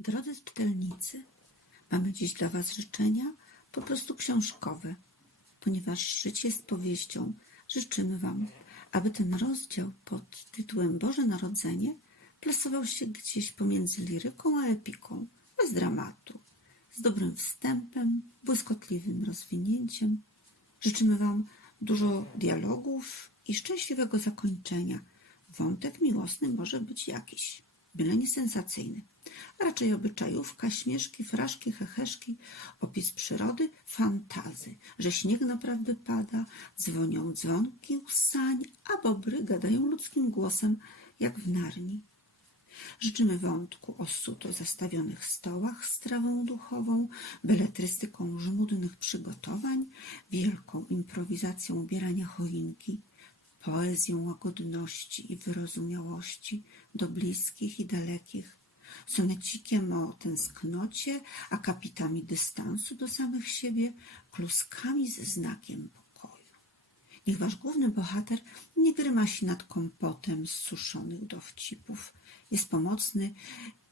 Drodzy czytelnicy, mamy dziś dla Was życzenia po prostu książkowe. Ponieważ życie jest powieścią, życzymy Wam, aby ten rozdział pod tytułem Boże Narodzenie plasował się gdzieś pomiędzy liryką a epiką, bez dramatu, z dobrym wstępem, błyskotliwym rozwinięciem. Życzymy Wam dużo dialogów i szczęśliwego zakończenia. Wątek miłosny może być jakiś, byle nie sensacyjny. A raczej obyczajówka, śmieszki, fraszki, heheszki, opis przyrody, fantazy, że śnieg naprawdę pada, dzwonią dzwonki sań, a bobry gadają ludzkim głosem, jak w narni. Życzymy wątku o suto zastawionych stołach z trawą duchową, beletrystyką żmudnych przygotowań, wielką improwizacją ubierania choinki, poezją łagodności i wyrozumiałości do bliskich i dalekich, sonecikiem o tęsknocie, akapitami dystansu do samych siebie, kluskami ze znakiem pokoju. Niech wasz główny bohater nie grymasi nad kompotem z suszonych dowcipów. Jest pomocny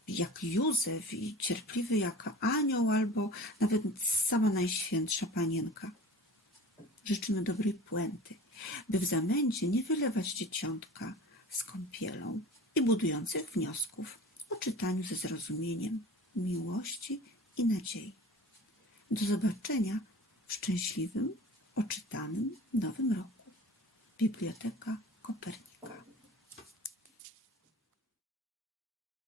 jak Józef i cierpliwy jak anioł albo nawet sama Najświętsza Panienka. Życzymy dobrej puenty, by w zamęcie nie wylewać dzieciątka z kąpielą i budujących wniosków o czytaniu ze zrozumieniem, miłości i nadziei. Do zobaczenia w szczęśliwym, oczytanym nowym roku. Biblioteka Kopernika.